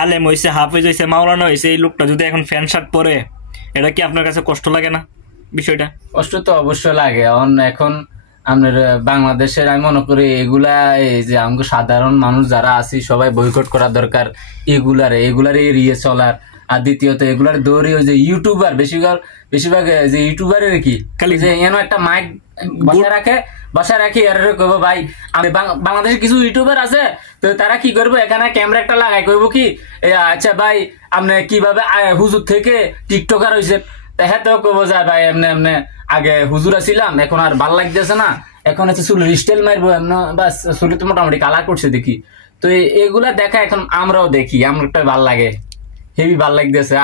আলেম হয়েছে, হাফেজ হয়েছে, মাওলানা হয়েছে, এই লোকটা যদি এখন ফ্যান শার্ট পরে, এটা কি আপনার কাছে কষ্ট লাগে না বিষয়টা? কষ্ট তো অবশ্যই লাগে। এখন আমাদের বাংলাদেশের আমি মনে করি এগুলা, এই যে আমাকে সাধারণ মানুষ যারা আছি সবাই বয়কট করা দরকার এগুলার এড়িয়ে চলার। আর দ্বিতীয়ত এগুলার দৌড়ে ওই যে ইউটিউবার বেশিরভাগ যে ইউটিউবারের কি খালি যে এন একটা মাইক বাসা রাখি আর কইবো ভাই আমি বাংলাদেশে কিছু ইউটিউবার আছে, তো তারা কি করবো এখানে ক্যামেরা একটা লাগাই কইবো কি আচ্ছা ভাই আপনি কিভাবে হুজুর থেকে টিকটকার হয়েছে, হ্যাঁ তো কইবো যায় ভাই এমনি এমনি আগে হুজুর ছিলাম এখন আর ভাল লাগতেছে না, এখন হচ্ছে চুলের স্টাইল মারবো এমন বাস, চুলে তো মোটামুটি কালার করছে দেখি। তো এগুলা দেখা এখন আমরাও দেখি, আমার একটা ভাল লাগে, হেভি ভাল লাগতেছে,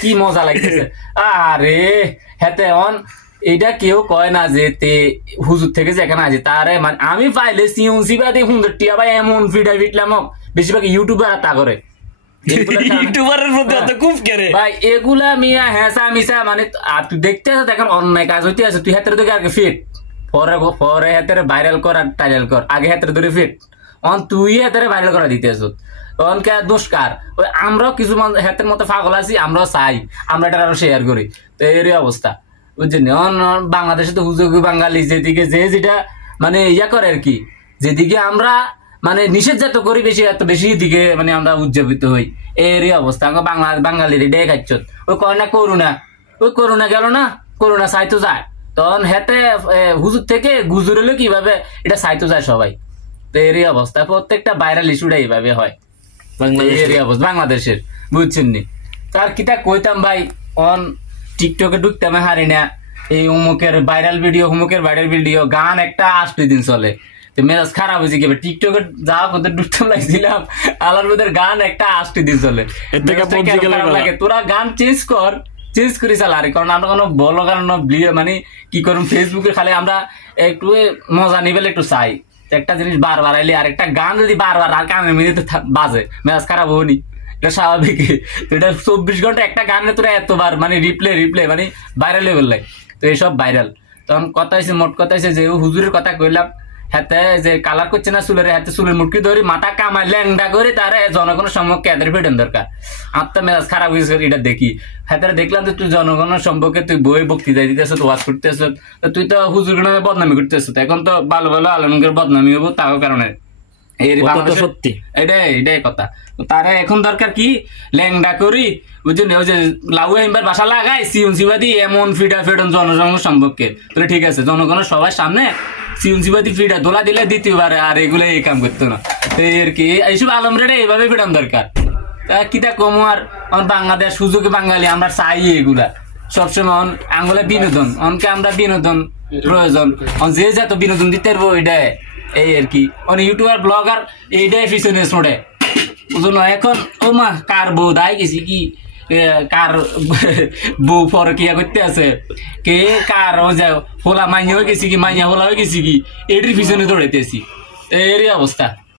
কি মজা লাগতেছে। আরে হেতে অন এটা কেউ কয় না যে তে হুজুর থেকে যেখানে আছে তারে মানে আমি পাইলে সিবাদে 100 টিয়া ভাই এমন ভিডিও বিটলাম বেশিরভাগ ইউটিউবার তা করে ইউটিউবারের প্রতি এত খুব করে ভাই এগুলা মিয়া হ্যাঁসা মিশা মানে আর তুই দেখতে আছো এখন অন্যায় কাজ হইতে আছে, তুই হাতের দিকে আগে ফিট পরে হাতের ভাইরাল কর আর টাইরাল কর, আগে হাতের ধরে ফিট অন তুই হাতের ভাইরাল করা দিতে আছো তখন কে দোষকার ওই আমরাও কিছু হাতের মতো পাগল আছি, আমরাও চাই আমরা এটা আরো শেয়ার করি। তো এরই অবস্থা বুঝছেন। বাংলাদেশে তো হুজুর বাঙালি যেদিকে যে যেটা মানে ইয়া করে আর কি, যেদিকে আমরা মানে নিষেধ যত করি এত বেশি দিকে মানে আমরা উদযাপিত হই, এরই অবস্থা। বাঙালির এটাই খাচ্ছ ওই কয় না করোনা গেল না, করোনা চাইতো যায় তখন হেতে হুজুর থেকে গুজুর হলে কিভাবে এটা চাইতো যায় সবাই। তো এরই অবস্থা, প্রত্যেকটা ভাইরাল ইস্যুটা এইভাবে হয় এরই অবস্থা বাংলাদেশের, বুঝছেন নি। তার কিতা কইতাম ভাই অন টিকটকে ঢুকতাম হারি না, এই অমুকের ভাইরাল ভিডিও গান একটা 8 দিন চলে, তো মেজাজ খারাপ হয়েছে কি টিকটকে যা কোথায় ঢুকতাম লাগছিলাম আলার মধ্যে গান একটা 8 দিন চলে, লাগে তোরা গান চেঞ্জ করি চাল আর, কারণ আমরা কোনো বলো কারণ মানে কি করুন ফেসবুকে খালি আমরা একটু মজা নিবেলে একটু চাই, একটা জিনিস বারবার আইলে আর একটা গান যদি বারবার আর কানের মিনিটে বাজে মেজাজ খারাপ হবনি, এটা স্বাভাবিক। এটা 24 ঘন্টা একটা গানে তোরা এতবার মানে রিপ্লে মানে ভাইরাল হয়ে বললে, তো এইসব ভাইরাল। তখন কথা হয়েছে মোট কথা হয়েছে যে হুজুরের কথা কইলাম, হাতে যে কালার করছে না চুলের, হাতে চুলের মুটকি ধরি মাথা কামাই ল্যাংডা করে তারা জনগণের সম্পর্কে এদের ফেটেন দরকার, আত্মা মেজাজ খারাপ হয়েছে এটা দেখি। হাতে দেখলাম যে তুই জনগণের সম্পর্কে তুই বই বক্তৃতা দিতেছ, ওয়াজ করতেছ, তুই তো হুজুর বদনামি করতেছ, এখন তো ভালো ভালো আলমগীর বদনামি হবো তাও কারণে সত্যি এটাই কথা। তারা এখন দরকার কি ল্যাংডা করি বুঝলি, ওই যে লাউ এবার বাসা লাগাই সিবাদি এমন ফিডা ফেডন জনগণের সম্পর্কে, তাহলে ঠিক আছে জনগণের সবার সামনে সিবাদি ফিডা দোলা দিলে দ্বিতীয়বার আর এগুলো এই কাম করতো না আর কি, এইসব আলমরে এইভাবে ফিডান দরকার। কিতা কম আর বাংলাদেশ সুযোগে বাঙালি আমরা চাই এগুলা সবসময় আঙ্গুলে বিনোদন, অনকে আমরা বিনোদন প্রয়োজন, যে যত বিনোদন দিতে পারবো এটাই এই আর কি। অনেক ইউটিউবার ব্লগার এইটাই পিছনে ছোড়ে বুঝলো। এখন ও মা কার বউ দায় গেছি কি, কার বউ ফরকিয়া করতে আছে কে, কার হোলা মাইয়া হয়ে গেছি কি, মাইয়া হোলা হয়ে গেছি কি, এটির পিছনে দৌড়াইতেছি, এরই অবস্থা।